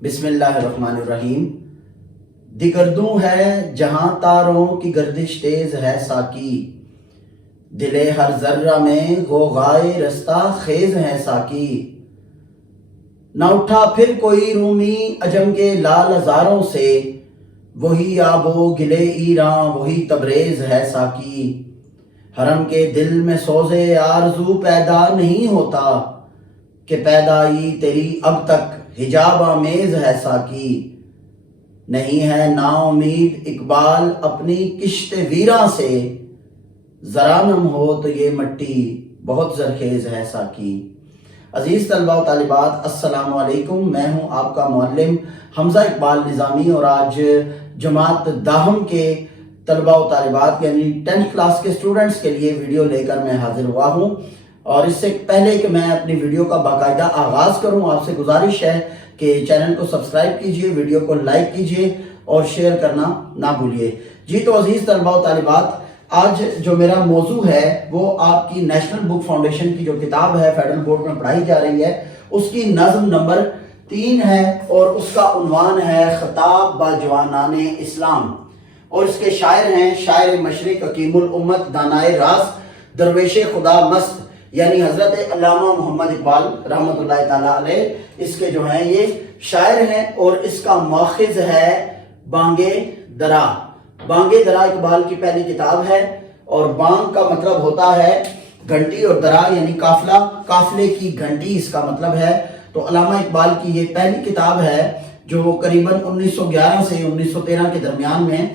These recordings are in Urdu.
بسم اللہ الرحمن الرحیم۔ دگردوں ہے جہاں تاروں کی گردش تیز ہے ساکی، دلے ہر ذرہ میں غوغائے رستہ خیز ہے ساکی۔ نہ اٹھا پھر کوئی رومی عجم کے لال ہزاروں سے، وہی آب و گلے ایراں وہی تبریز ہے ساکی۔ حرم کے دل میں سوزے آرزو پیدا نہیں ہوتا، کہ پیدائی تیری اب تک حجاب آمیز ہے ساکی۔ نہیں ہے نا امید اقبال اپنی کشت ویراں سے، ذرا نم ہو تو یہ مٹی بہت زرخیز ہے ساکی۔ عزیز طلبہ و طالبات، السلام علیکم۔ میں ہوں آپ کا معلم حمزہ اقبال نظامی، اور آج جماعت داہم کے طلبہ و طالبات یعنی 10th کلاس کے اسٹوڈنٹس کے لیے ویڈیو لے کر میں حاضر ہوا ہوں۔ اور اس سے پہلے کہ میں اپنی ویڈیو کا باقاعدہ آغاز کروں، آپ سے گزارش ہے کہ چینل کو سبسکرائب کیجئے، ویڈیو کو لائک کیجئے اور شیئر کرنا نہ بھولیے۔ جی تو عزیز طلبہ و طالبات، آج جو میرا موضوع ہے وہ آپ کی نیشنل بک فاؤنڈیشن کی جو کتاب ہے فیڈرل بورڈ میں پڑھائی جا رہی ہے، اس کی نظم نمبر 3 ہے، اور اس کا عنوان ہے خطاب با جوانان اسلام، اور اس کے شاعر ہیں شاعر مشرق حکیم الامت دانائے راز درویش خدا مست، یعنی حضرت علامہ محمد اقبال رحمۃ اللہ تعالیٰ علیہ اس کے جو ہیں یہ شاعر ہیں، اور اس کا ماخذ ہے بانگ درا۔ بانگ درا اقبال کی پہلی کتاب ہے، اور بانگ کا مطلب ہوتا ہے گھنٹی، اور درا یعنی قافلہ، قافلے کی گھنٹی اس کا مطلب ہے۔ تو علامہ اقبال کی یہ پہلی کتاب ہے جو قریباً 1911 سے 1913 کے درمیان میں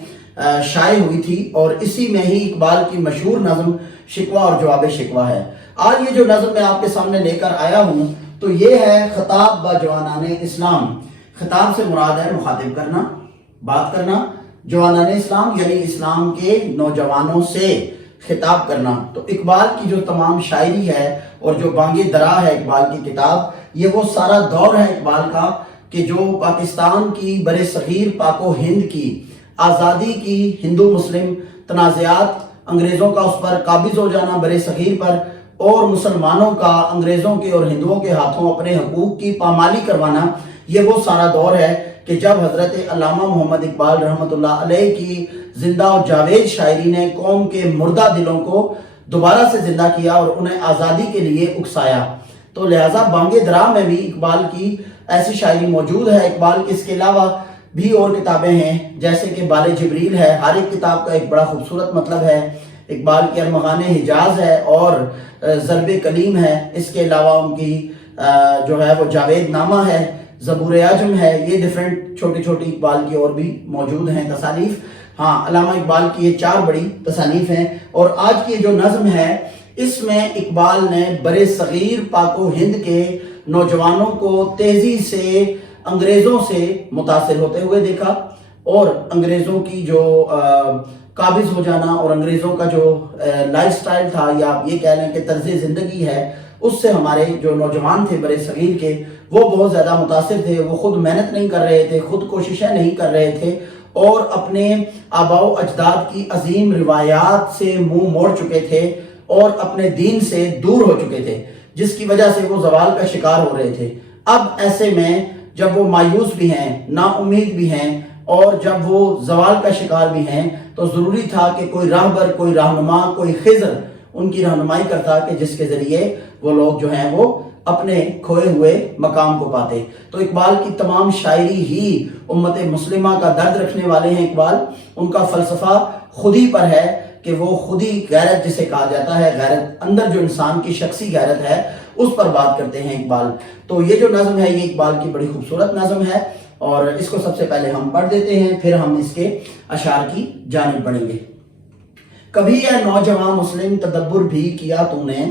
شائع ہوئی تھی، اور اسی میں ہی اقبال کی مشہور نظم شکوہ اور جواب شکوہ ہے۔ آج یہ جو نظم میں آپ کے سامنے لے کر آیا ہوں تو یہ ہے خطاب با جوانان اسلام۔ خطاب سے مراد ہے مخاطب کرنا، بات کرنا، جوانان اسلام یعنی اسلام کے نوجوانوں سے خطاب کرنا۔ تو اقبال کی جو تمام شاعری ہے اور جو بانگ درا ہے اقبال کی کتاب، یہ وہ سارا دور ہے اقبال کا کہ جو پاکستان کی بر صغیر پاک و ہند کی آزادی کی ہندو مسلم تنازعات، انگریزوں کا اس پر قابض ہو جانا بر صغیر پر، اور مسلمانوں کا انگریزوں کے اور ہندوؤں کے ہاتھوں اپنے حقوق کی پامالی کروانا، یہ وہ سارا دور ہے کہ جب حضرت علامہ محمد اقبال رحمۃ اللہ علیہ کی زندہ و جاوید شاعری نے قوم کے مردہ دلوں کو دوبارہ سے زندہ کیا اور انہیں آزادی کے لیے اکسایا۔ تو لہٰذا بانگ درا میں بھی اقبال کی ایسی شاعری موجود ہے۔ اقبال کے اس کے علاوہ بھی اور کتابیں ہیں، جیسے کہ بال جبریل ہے، ہر ایک کتاب کا ایک بڑا خوبصورت مطلب ہے۔ اقبال کی ارمغان حجاز ہے اور ضرب کلیم ہے۔ اس کے علاوہ ان کی جو ہے وہ جاوید نامہ ہے، زبور عجم ہے۔ یہ ڈیفرنٹ چھوٹی چھوٹی اقبال کی اور بھی موجود ہیں تصانیف۔ ہاں، علامہ اقبال کی یہ 4 بڑی تصانیف ہیں، اور آج کی جو نظم ہے اس میں اقبال نے بر صغیر پاک و ہند کے نوجوانوں کو تیزی سے انگریزوں سے متاثر ہوتے ہوئے دیکھا، اور انگریزوں کی جو قابض ہو جانا اور انگریزوں کا جو لائف سٹائل تھا، یا آپ یہ کہہ لیں کہ طرز زندگی ہے، اس سے ہمارے جو نوجوان تھے بر صغیر کے وہ بہت زیادہ متاثر تھے۔ وہ خود محنت نہیں کر رہے تھے، خود کوششیں نہیں کر رہے تھے، اور اپنے آباء و اجداد کی عظیم روایات سے منہ موڑ چکے تھے اور اپنے دین سے دور ہو چکے تھے، جس کی وجہ سے وہ زوال کا شکار ہو رہے تھے۔ اب ایسے میں جب وہ مایوس بھی ہیں، نا امید بھی ہیں، اور جب وہ زوال کا شکار بھی ہیں، تو ضروری تھا کہ کوئی راہبر، کوئی رہنما، کوئی خضر ان کی رہنمائی کرتا کہ جس کے ذریعے وہ لوگ جو ہیں وہ اپنے کھوئے ہوئے مقام کو پاتے۔ تو اقبال کی تمام شاعری ہی امت مسلمہ کا درد رکھنے والے ہیں۔ اقبال ان کا فلسفہ خودی پر ہے کہ وہ خودی غیرت جسے کہا جاتا ہے، غیرت اندر جو انسان کی شخصی غیرت ہے اس پر بات کرتے ہیں اقبال۔ تو یہ جو نظم ہے یہ اقبال کی بڑی خوبصورت نظم ہے، اور اس کو سب سے پہلے ہم پڑھ دیتے ہیں، پھر ہم اس کے اشعار کی جانب بڑھیں گے۔ کبھی اے نوجوان مسلم تدبر بھی کیا تو نے،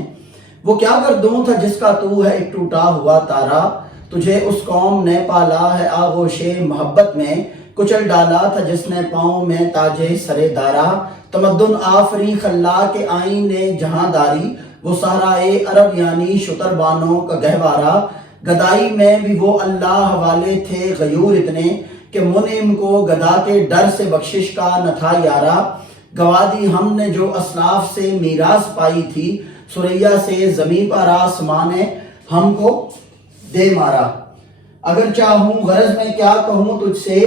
وہ کیا گردوں تھا جس کا تو ہے ایک ٹوٹا ہوا تارا، تجھے اس قوم نے پالا ہے آغوش محبت میں، کچل ڈالا تھا جس نے پاؤں میں تاج سر دارا، تمدن آفری خلاق آئین جہاں داری، وہ صحرائے عرب یعنی شتر بانوں کا گہوارہ، گدائی میں بھی وہ اللہ حوالے تھے غیور اتنے، کہ منعم کو گدا کے ڈر سے بخشش کا نہ تھا یارا، گوادی ہم نے جو اسلاف سے میراث پائی تھی، سریا سے زمیں پر آسمان نے ہم کو دے مارا۔ اگر چاہوں غرض میں کیا کہوں تجھ سے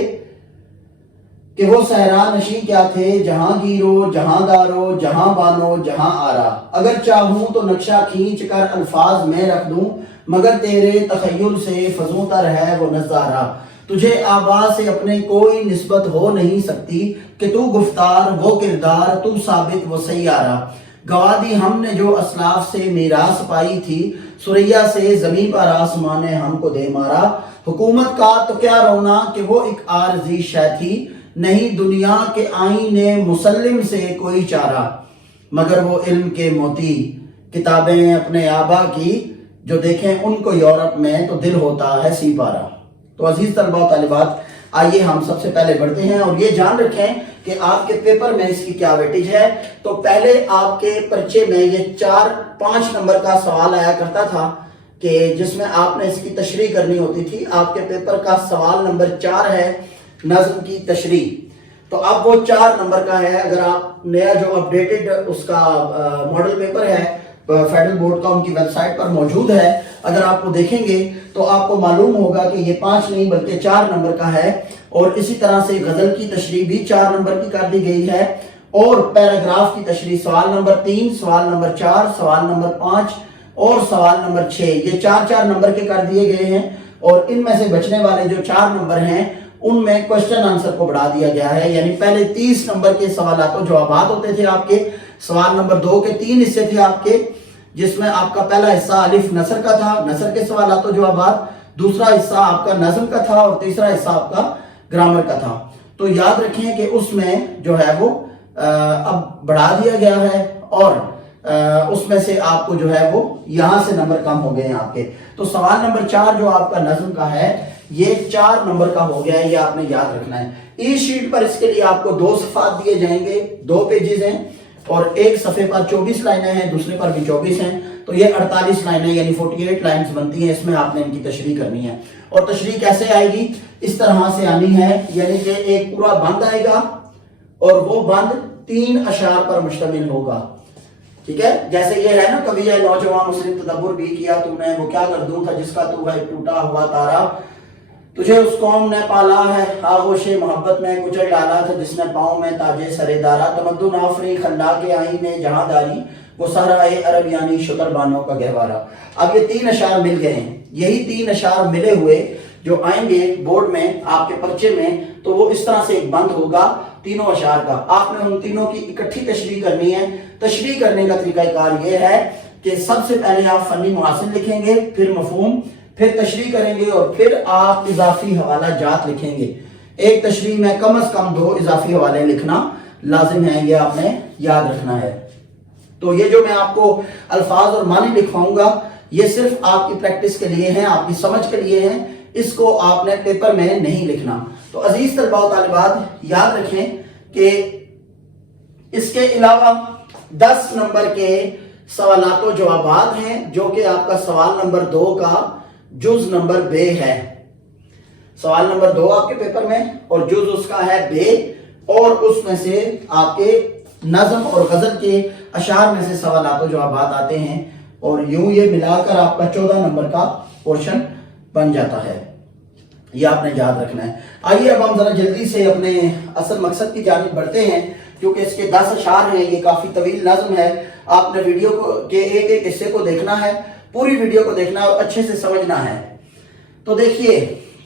کہ وہ صحرا نشیں کیا تھے، جہاں گیرو جہاں دارو جہاں بانو جہاں آرا۔ اگر چاہوں تو نقشہ کھینچ کر الفاظ میں رکھ دوں، مگر تیرے تخیل سے فزوں تر ہے وہ نظارہ۔ تجھے آبا سے اپنے کوئی نسبت ہو نہیں سکتی، کہ تو گفتار وہ کردار تو ثابت وہ سیارہ۔ گوا دی ہم نے جو اسلاف سے میراث پائی تھی، سریا سے زمیں پر آسمان نے ہم کو دے مارا۔ حکومت کا تو کیا رونا کہ وہ ایک عارضی شے تھی، نہیں دنیا کے آئین مسلم سے کوئی چارہ۔ مگر وہ علم کے موتی کتابیں اپنے آبا کی، جو دیکھیں ان کو یورپ میں تو دل ہوتا ہے سی پارا۔ تو عزیز طلباء و طالبات، آئیے ہم سب سے پہلے بڑھتے ہیں اور یہ جان رکھیں کہ آپ کے پیپر میں اس کی کیا ویٹیج ہے۔ تو پہلے آپ کے پرچے میں یہ 4-5 نمبر کا سوال آیا کرتا تھا، کہ جس میں آپ نے اس کی تشریح کرنی ہوتی تھی۔ آپ کے پیپر کا سوال نمبر 4 ہے نظم کی تشریح، تو اب وہ 4 نمبر کا ہے۔ اگر آپ نیا جو اپڈیٹڈ اس کا ماڈل پیپر ہے فیڈرل بورڈ کا، ان کی ویب سائٹ پر موجود ہے، اگر آپ کو دیکھیں گے تو آپ کو معلوم ہوگا کہ یہ 5 نہیں بلکہ 4 نمبر کا ہے۔ اور اسی طرح سے غزل کی تشریح بھی 4 نمبر کی کر دی گئی ہے، اور پیراگراف کی تشریح سوال نمبر 3، سوال نمبر 4، سوال نمبر 5 اور سوال نمبر 6، یہ 4 نمبر کے کر دیے گئے ہیں۔ اور ان میں سے بچنے والے جو 4 نمبر ہیں ان میں کوشچن آنسر کو بڑھا دیا گیا ہے، یعنی پہلے 30 نمبر کے سوالات و جوابات ہوتے تھے آپ کے، سوال نمبر 2 کے 3 حصے تھے آپ کے، جس میں آپ کا پہلا حصہ الف نثر کا تھا، نثر کے سوالات و جوابات، دوسرا حصہ آپ کا نظم کا تھا، اور تیسرا حصہ آپ کا گرامر کا تھا۔ تو یاد رکھیں کہ اس میں جو ہے وہ اب بڑھا دیا گیا ہے، اور اس میں سے آپ کو جو ہے وہ یہاں سے نمبر کم ہو گئے ہیں آپ کے۔ تو سوال نمبر 4 جو آپ کا نظم کا ہے یہ 4 نمبر کا ہو گیا ہے، یہ آپ نے یاد رکھنا ہے۔ ای شیٹ پر اس کے لیے آپ کو 2 صفحات دیے جائیں گے، 2 پیجز ہیں، اور ایک صفحے پر 24 لائنیں ہیں، دوسرے پر بھی 24 ہیں، تو یہ 48 لائنیں یعنی 48 لائنز بنتی ہیں۔ اس میں آپ نے ان کی تشریح کرنی ہے، اور تشریح کیسے آئے گی؟ اس طرح سے آنی ہے، یعنی کہ ایک پورا بند آئے گا، اور وہ بند 3 اشعار پر مشتمل ہوگا، ٹھیک ہے؟ جیسے یہ ہے نا، کبھی ہے نوجوان مسلم تدبر بھی کیا تم نے، وہ کیا گردوں تھا جس کا تو ہے ٹوٹا ہوا تارا، تجھے اس قوم نے پالا ہے آغوش محبت میں، کچل ڈالا تھا جس نے پاؤں میں تاجے سرے دارا، تمدن آفری خلاق آئین جہاں داری، وہ صحرائے عرب یعنی شکر بانوں کا گہوارہ۔ اب یہ 3 اشعار مل گئے ہیں، یہی 3 اشعار ملے ہوئے جو آئیں گے بورڈ میں آپ کے پرچے میں، تو وہ اس طرح سے ایک بند ہوگا تینوں اشعار کا۔ آپ نے ان تینوں کی اکٹھی تشریح کرنی ہے۔ تشریح کرنے کا طریقہ کار یہ ہے کہ سب سے پہلے آپ فنی محاسن لکھیں گے، پھر مفہوم، پھر تشریح کریں گے، اور پھر آپ اضافی حوالہ جات لکھیں گے۔ ایک تشریح میں کم از کم 2 اضافی حوالے لکھنا لازم ہے، یہ آپ نے یاد رکھنا ہے۔ تو یہ جو میں آپ کو الفاظ اور معنی لکھواؤں گا یہ صرف آپ کی پریکٹس کے لیے ہیں، آپ کی سمجھ کے لیے ہیں، اس کو آپ نے پیپر میں نہیں لکھنا۔ تو عزیز طلباء و طالبات یاد رکھیں کہ اس کے علاوہ 10 نمبر کے سوالات و جوابات ہیں، جو کہ آپ کا سوال نمبر 2 کا جز نمبر بے ہے۔ سوال نمبر 2 آپ کے پیپر میں، اور جز اس کا ہے بے، اور اس میں سے آپ کے نظم اور غزل کے اشعار میں سے سوالات و جوابات آتے ہیں، اور یوں یہ ملا کر آپ کا 14 نمبر کا پورشن بن جاتا ہے۔ یہ آپ نے یاد رکھنا ہے۔ آئیے اب ہم ذرا جلدی سے اپنے اصل مقصد کی جانب بڑھتے ہیں، کیونکہ اس کے 10 اشعار ہیں، یہ کافی طویل نظم ہے۔ آپ نے ویڈیو کے ایک حصے کو دیکھنا ہے، پوری ویڈیو کو دیکھنا ہے اور اچھے سے سمجھنا ہے۔ تو دیکھیے،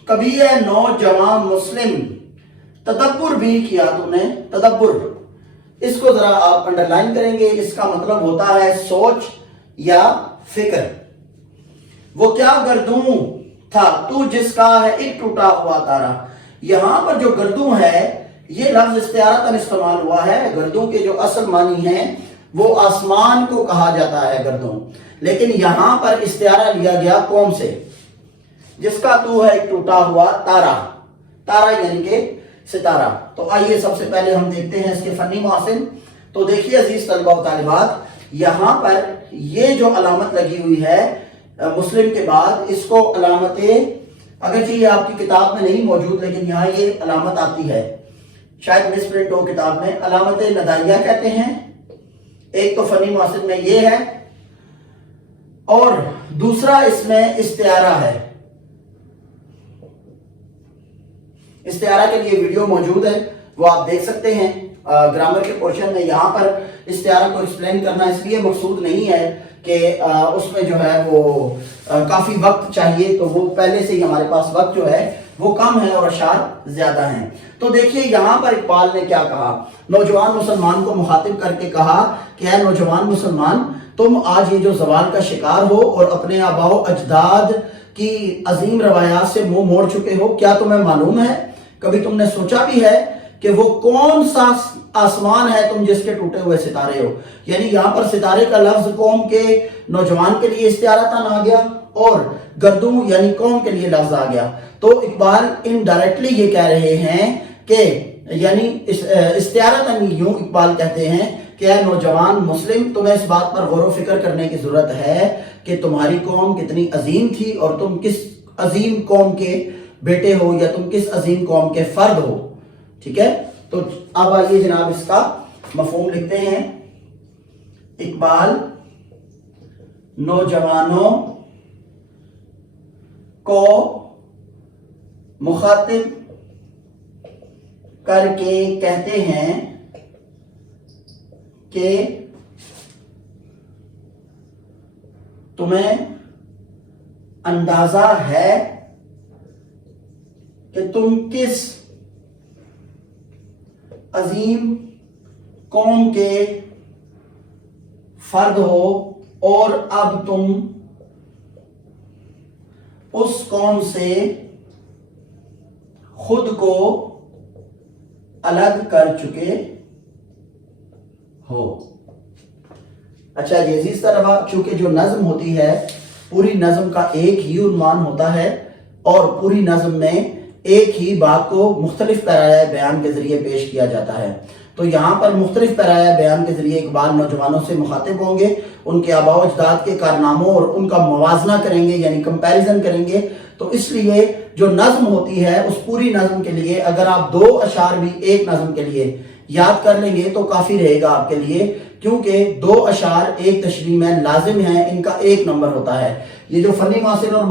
کبھی ہے نوجوان مسلم تدبر بھی کیا تم نے، تدبر، اس کو ذرا آپ انڈر لائن کریں گے، اس کا مطلب ہوتا ہے سوچ یا فکر۔ وہ کیا گردوں تھا تو جس کا ہے ایک ٹوٹا ہوا تارا، یہاں پر جو گردوں ہے یہ لفظ استعارتاً استعمال ہوا ہے۔ گردوں کے جو اصل معنی ہیں وہ آسمان کو کہا جاتا ہے گردوں، لیکن یہاں پر استعارہ لیا گیا قوم سے، جس کا تو ہے ایک ٹوٹا ہوا تارا، تارا یعنی کہ ستارہ۔ تو آئیے سب سے پہلے ہم دیکھتے ہیں اس کے فنی محاسن۔ تو دیکھیے عزیز طلباء و طالبات، یہاں پر یہ جو علامت لگی ہوئی ہے مسلم کے بعد، اس کو علامت، اگرچہ یہ آپ کی کتاب میں نہیں موجود لیکن یہاں یہ علامت آتی ہے، شاید مس پرنٹ ہو کتاب میں، علامت ندائیہ کہتے ہیں۔ ایک تو فنی محاسن میں یہ ہے، اور دوسرا اس میں استعارہ ہے۔ استعارہ کے لیے ویڈیو موجود ہے، وہ آپ دیکھ سکتے ہیں گرامر کے پورشن میں۔ یہاں پر استعارہ کو ایکسپلین کرنا اس لیے مقصود نہیں ہے کہ اس میں جو ہے وہ کافی وقت چاہیے، تو وہ پہلے سے ہی ہمارے پاس وقت جو ہے وہ کم ہے اور اشعار زیادہ ہیں۔ تو دیکھیے یہاں پر اقبال نے کیا کہا، نوجوان مسلمان کو مخاطب کر کے کہا کہ اے نوجوان مسلمان، تم آج یہ جو زوال کا شکار ہو اور اپنے آباء و اجداد کی عظیم روایات سے منہ موڑ چکے ہو، کیا تمہیں معلوم ہے، کبھی تم نے سوچا بھی ہے کہ وہ کون سا آسمان ہے تم جس کے ٹوٹے ہوئے ستارے ہو؟ یعنی یہاں پر ستارے کا لفظ قوم کے نوجوان کے لیے استعارتاً آ گیا اور گردوں یعنی قوم کے لیے لفظ آ گیا۔ تو اقبال انڈائریکٹلی یہ کہہ رہے ہیں کہ یعنی استعارتاً یوں اقبال کہتے ہیں کہ اے نوجوان مسلم، تمہیں اس بات پر غور و فکر کرنے کی ضرورت ہے کہ تمہاری قوم کتنی عظیم تھی اور تم کس عظیم قوم کے بیٹے ہو یا تم کس عظیم قوم کے فرد ہو۔ ٹھیک ہے، تو اب آئیے جناب اس کا مفہوم لکھتے ہیں۔ اقبال نوجوانوں کو مخاطب کر کے کہتے ہیں کہ تمہیں اندازہ ہے کہ تم کس عظیم قوم کے فرد ہو اور اب تم اس قوم سے خود کو الگ کر چکے ہو۔ اچھا جی عزیز طلبہ، چونکہ جو نظم ہوتی ہے پوری نظم کا ایک ہی عنوان ہوتا ہے اور پوری نظم میں ایک ہی بات کو مختلف پیرایہ بیان کے ذریعے پیش کیا جاتا ہے، تو یہاں پر مختلف پیرایہ بیان کے ذریعے اقبال نوجوانوں سے مخاطب ہوں گے، ان کے آباء و اجداد کے کارناموں اور ان کا موازنہ کریں گے یعنی کمپیریزن کریں گے۔ تو اس لیے جو نظم ہوتی ہے اس پوری نظم کے لیے اگر آپ 2 اشعار بھی ایک نظم کے لیے یاد کر لیں گے تو کافی رہے گا آپ کے لیے، کیونکہ 2 اشعار ایک تشریح میں لازم ہیں، ان کا 1 نمبر ہوتا ہے۔ یہ جو فنی محاسن اور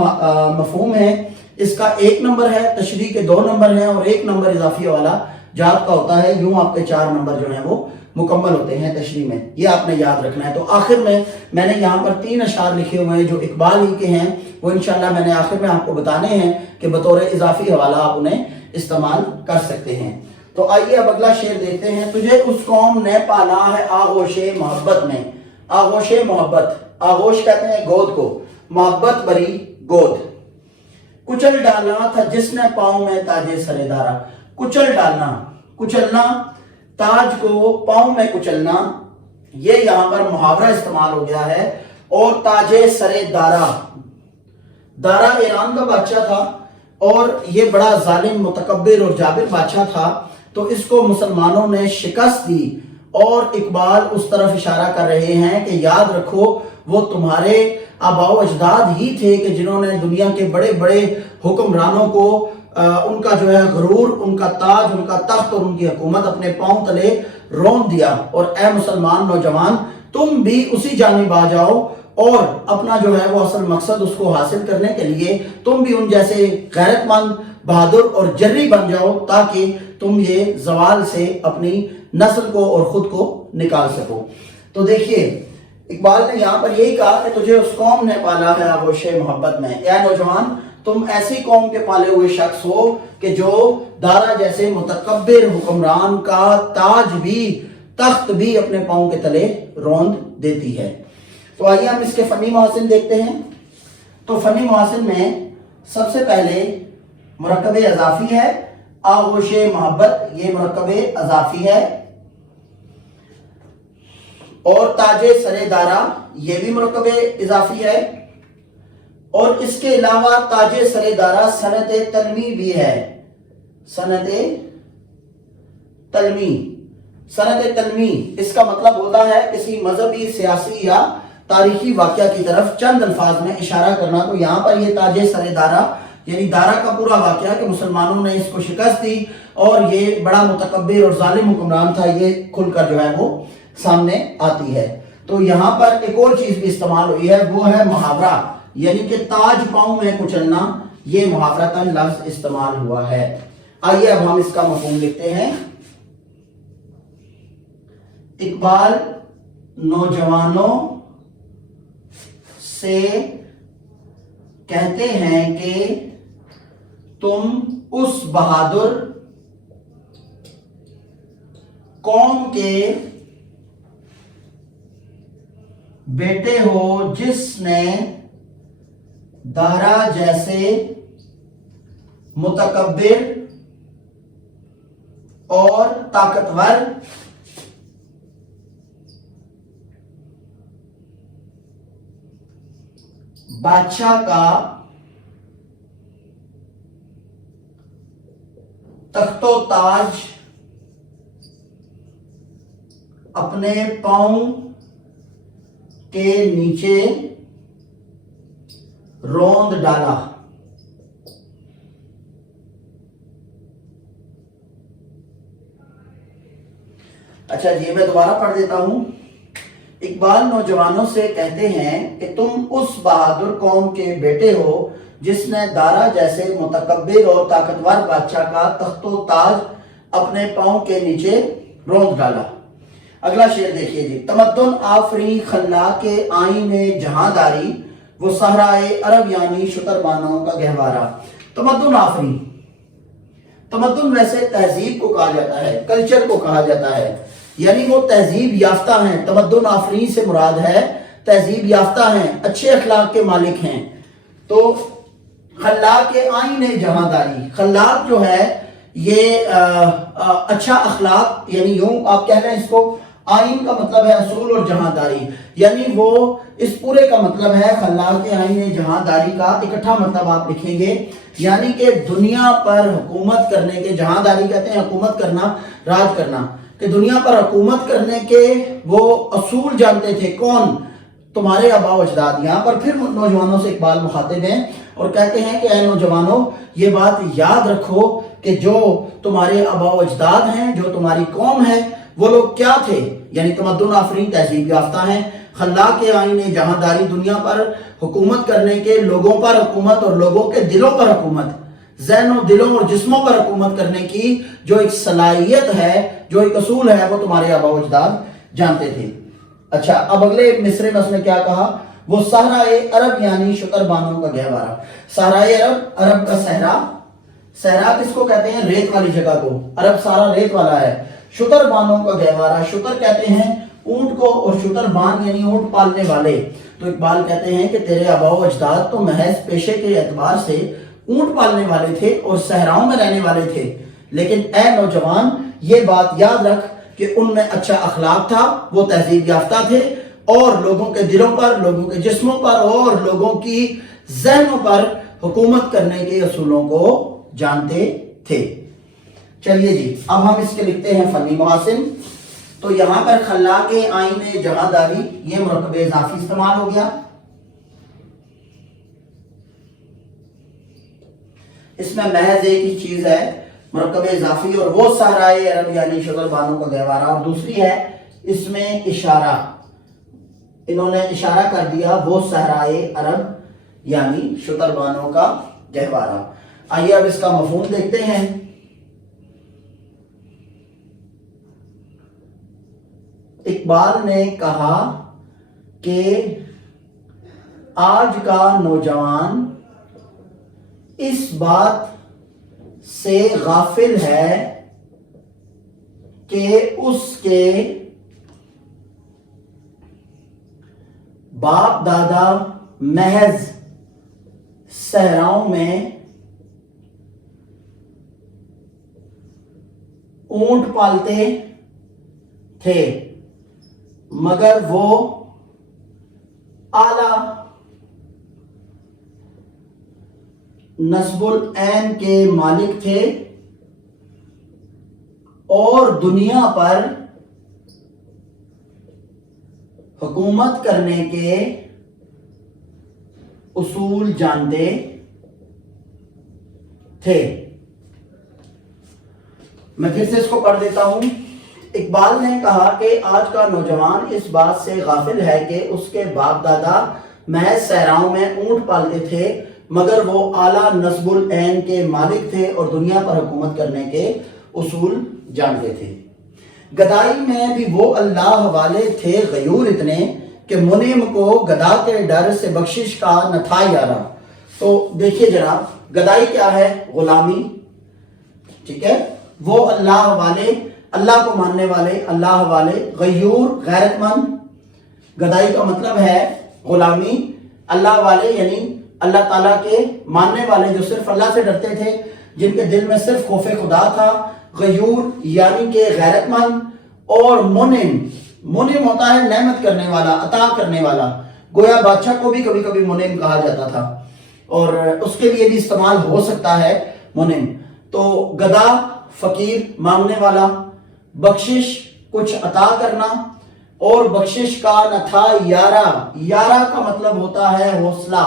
مفہوم ہے اس کا 1 نمبر ہے، تشریح کے 2 نمبر ہیں اور 1 نمبر اضافی والا جات کا ہوتا ہے، یوں آپ کے 4 نمبر جو ہیں وہ مکمل ہوتے ہیں تشریح میں، یہ آپ نے یاد رکھنا ہے۔ تو آخر میں نے یہاں پر 3 اشعار لکھے ہوئے ہیں جو اقبال ہی کے ہیں، وہ انشاءاللہ میں نے آخر میں آپ کو بتانے ہیں کہ بطور اضافی حوالہ آپ انہیں استعمال کر سکتے ہیں۔ تو آئیے اب اگلا شعر دیکھتے ہیں۔ تجھے اس قوم نے پالا ہے آغوش محبت میں، آغوش محبت، آغوش کہتے ہیں گود کو، محبت بری گود، کچل ڈالنا تھا جس نے پاؤں میں تاج سر دارا، کچل ڈالنا، کچلنا، تاج کو پاؤں میں کچلنا، یہ یہاں پر محاورہ استعمال ہو گیا ہے۔ اور تاج سر دارا، دارا ایران کا بادشاہ تھا اور یہ بڑا ظالم متکبر اور جابر بادشاہ تھا، تو اس کو مسلمانوں نے شکست دی اور اقبال اس طرف اشارہ کر رہے ہیں کہ یاد رکھو وہ تمہارے آباء و اجداد ہی تھے کہ جنہوں نے دنیا کے بڑے بڑے حکمرانوں کو ان کا جو ہے غرور، ان کا تاج، ان کا تخت اور ان کی حکومت اپنے پاؤں تلے رون دیا۔ اور اے مسلمان نوجوان، تم بھی اسی جانب آ جاؤ اور اپنا جو ہے وہ اصل مقصد اس کو حاصل کرنے کے لیے تم بھی ان جیسے غیرت مند، بہادر اور جری بن جاؤ تاکہ تم یہ زوال سے اپنی نسل کو اور خود کو نکال سکو۔ تو دیکھیے اقبال نے یہاں پر یہی کہا کہ تجھے اس قوم نے پالا ہے آغوش محبت میں، اے نوجوان تم ایسی قوم کے پالے ہوئے شخص ہو کہ جو دارا جیسے متکبر حکمران کا تاج بھی، تخت بھی اپنے پاؤں کے تلے روند دیتی ہے۔ تو آئیے ہم اس کے فنی محاسن دیکھتے ہیں۔ تو فنی محاسن میں سب سے پہلے مرکب اضافی ہے، آغوش محبت، یہ مرکب اضافی ہے، اور تاج سر دارا یہ بھی مرکب اضافی ہے، اور اس کے علاوہ تاج سر دارا صنعت تلمی بھی ہے، صنعت تلمی، صنعت تلمی اس کا مطلب ہوتا ہے کسی مذہبی، سیاسی یا تاریخی واقعہ کی طرف چند الفاظ میں اشارہ کرنا۔ تو یہاں پر یہ تاج سر دارا یعنی دارا کا پورا واقعہ کہ مسلمانوں نے اس کو شکست دی اور یہ بڑا متکبر اور ظالم حکمران تھا، یہ کھل کر جو ہے وہ سامنے آتی ہے۔ تو یہاں پر ایک اور چیز بھی استعمال ہوئی ہے، وہ ہے محاورہ، یعنی کہ تاج پاؤں میں کچلنا، یہ محاورتاً لفظ استعمال ہوا ہے۔ آئیے اب ہم اس کا مفہوم لکھتے ہیں. اقبال نوجوانوں سے کہتے ہیں کہ تم اس بہادر قوم کے بیٹے ہو جس نے دارا جیسے متکبر اور طاقتور بادشاہ کا تخت و تاج اپنے پاؤں کے نیچے روند ڈالا. اچھا جی میں دوبارہ پڑھ دیتا ہوں. اقبال نوجوانوں سے کہتے ہیں کہ تم اس بہادر قوم کے بیٹے ہو جس نے دارا جیسے متکبر اور طاقتور بادشاہ کا تخت و تاج اپنے پاؤں کے نیچے روند ڈالا. اگلا شعر دیکھیے جی. تمدن آفری خلاق آئین جہاں داری وہ صحرائے عرب یعنی شتربانوں کا گہوارہ. تمدن آفری، تمدن ویسے تہذیب کو کہا جاتا ہے، کلچر کو کہا جاتا ہے، یعنی وہ تہذیب یافتہ ہیں. تمدن آفری سے مراد ہے تہذیب یافتہ ہیں، اچھے اخلاق کے مالک ہیں. تو خلاق آئین جہاں داری، خلاق جو ہے یہ اچھا اخلاق، یعنی یوں آپ کہہ رہے ہیں اس کو. آئین کا مطلب ہے اصول اور جہاں داری، یعنی وہ اس پورے کا مطلب ہے خلاق آئین جہاں داری کا اکٹھا مطلب آپ لکھیں گے، یعنی کہ دنیا پر حکومت کرنے کے، جہاں داری کہتے ہیں حکومت کرنا، راج کرنا، کہ دنیا پر حکومت کرنے کے وہ اصول جانتے تھے. کون؟ تمہارے آباء و اجداد. یہاں پر پھر نوجوانوں سے اقبال مخاطب ہیں اور کہتے ہیں کہ اے نوجوانوں یہ بات یاد رکھو کہ جو تمہارے آباء و اجداد ہیں، جو تمہاری قوم ہے، وہ لوگ کیا تھے؟ یعنی تمدن آفرین تہذیب یافتہ ہیں، خلاق آئین جہاں داری دنیا پر حکومت کرنے کے، لوگوں پر حکومت اور لوگوں کے دلوں پر حکومت، ذہن و دلوں اور جسموں پر حکومت کرنے کی جو ایک صلاحیت ہے، جو ایک اصول ہے، وہ تمہارے آباء و اجداد جانتے تھے. اچھا اب اگلے مصرے میں اس نے کیا کہا؟ وہ صحرائے عرب یعنی شتربانوں کا گہوارہ. صحرائے عرب، عرب کا صحرا، صحرا کس کو کہتے ہیں؟ ریت والی جگہ کو. عرب سارا ریت والا ہے. شتربانوں کا گہوارہ، شتر کہتے ہیں اونٹ کو اور شتربان یعنی اونٹ پالنے والے. تو اقبال کہتے ہیں کہ تیرے آباء و اجداد تو محض پیشے کے اعتبار سے اونٹ پالنے والے تھے اور صحراؤں میں رہنے والے تھے، لیکن اے نوجوان یہ بات یاد رکھ کہ ان میں اچھا اخلاق تھا، وہ تہذیب یافتہ تھے اور لوگوں کے دلوں پر، لوگوں کے جسموں پر اور لوگوں کی ذہنوں پر حکومت کرنے کے اصولوں کو جانتے تھے. چلیے جی اب ہم اس کے لکھتے ہیں فنی محاسن. تو یہاں پر خلاق آئین جہاں داری یہ مرکب اضافی استعمال ہو گیا. اس میں محض ایک ہی چیز ہے مرکب اضافی اور وہ صحرائے عرب یعنی شتربانوں کا گہوارہ، اور دوسری ہے اس میں اشارہ، انہوں نے اشارہ کر دیا وہ صحرائے عرب یعنی شتربانوں کا گہوارہ. آئیے اب اس کا مفہوم دیکھتے ہیں. اقبال نے کہا کہ آج کا نوجوان اس بات سے غافل ہے کہ اس کے باپ دادا محض صحراؤں میں اونٹ پالتے تھے، مگر وہ اعلیٰ نسب العین کے مالک تھے اور دنیا پر حکومت کرنے کے اصول جانتے تھے. میں پھر سے اس کو پڑھ دیتا ہوں. اقبال نے کہا کہ آج کا نوجوان اس بات سے غافل ہے کہ اس کے باپ دادا محض صحراؤں میں اونٹ پالتے تھے مگر وہ اعلیٰ نصب العین کے مالک تھے اور دنیا پر حکومت کرنے کے اصول جانتے تھے۔ گدائی میں بھی وہ اللہ والے تھے غیور اتنے کہ منعم کو گدا کے ڈر سے بخشش کا نہ تھا یارا۔ تو دیکھیے جناب، گدائی کیا ہے؟ غلامی، ٹھیک ہے؟ وہ اللہ والے، اللہ کو ماننے والے، اللہ والے، غیور غیرت مند۔ گدائی کا مطلب ہے غلامی، اللہ والے یعنی اللہ تعالیٰ کے ماننے والے جو صرف اللہ سے ڈرتے تھے، جن کے دل میں صرف خوف خدا تھا۔ غیور یعنی کہ غیرت مند، اور منعم، منعم ہوتا ہے نعمت کرنے والا، عطا کرنے والا۔ گویا بادشاہ کو بھی کبھی کبھی منعم کہا جاتا تھا، اور اس کے لیے بھی استعمال ہو سکتا ہے منعم۔ تو گدا فقیر مانگنے والا، بخشش کچھ عطا کرنا، اور بخشش کا نہ تھا یارا۔ یارا کا مطلب ہوتا ہے حوصلہ،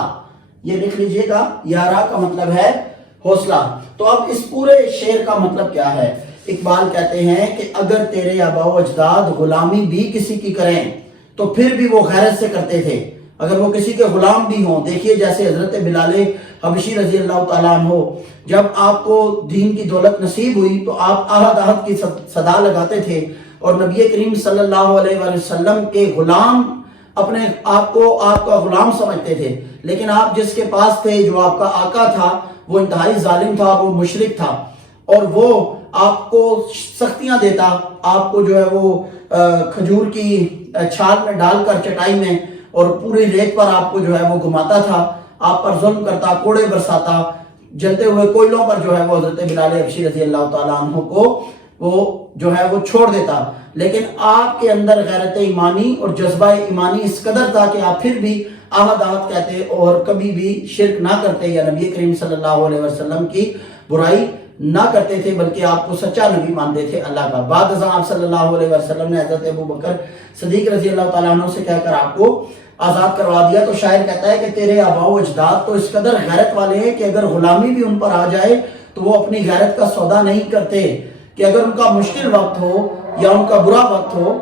یہ لکھ لیجئے گا، یارا کا مطلب ہے حوصلہ۔ تو اب اس پورے شعر کا مطلب کیا ہے؟ اقبال کہتے ہیں کہ اگر تیرے آباء و اجداد غلامی بھی کسی کی کریں تو پھر بھی وہ غیرت سے کرتے تھے، اگر وہ کسی کے غلام بھی ہوں۔ دیکھیے جیسے حضرت بلال حبشی رضی اللہ تعالیٰ عنہ، جب آپ کو دین کی دولت نصیب ہوئی تو آپ آہد آہد کی صدا لگاتے تھے، اور نبی کریم صلی اللہ علیہ وآلہ وسلم کے غلام اپنے آپ کو آپ کا غلام سمجھتے تھے، لیکن آپ جس کے پاس تھے، جو آپ کا آقا تھا، وہ انتہائی ظالم تھا، وہ مشرک تھا، اور وہ آپ کو سختیاں دیتا، آپ کو جو ہے وہ کھجور کی چھال میں ڈال کر چٹائی میں اور پوری ریت پر آپ کو جو ہے وہ گھماتا تھا، آپ پر ظلم کرتا، کوڑے برساتا، جلتے ہوئے کوئلوں پر جو ہے وہ حضرت بلال حبشی رضی اللہ تعالیٰ عنہ کو وہ جو ہے وہ چھوڑ دیتا۔ لیکن آپ کے اندر غیرت ایمانی اور جذبہ ایمانی اس قدر تھا کہ آپ پھر بھی آہد آہد کہتے اور کبھی بھی شرک نہ کرتے، یا نبی کریم صلی اللہ علیہ وسلم کی برائی نہ کرتے تھے، بلکہ آپ کو سچا نبی مانتے تھے اللہ کا۔ بعد ازاں آپ صلی اللہ علیہ وسلم نے حضرت ابو بکر صدیق رضی اللہ تعالیٰ عنہ سے کہہ کر آپ کو آزاد کروا دیا۔ تو شاعر کہتا ہے کہ تیرے آباء و اجداد تو اس قدر غیرت والے ہیں کہ اگر غلامی بھی ان پر آ جائے تو وہ اپنی غیرت کا سودا نہیں کرتے، کہ اگر ان کا مشکل وقت ہو یا ان کا برا وقت ہو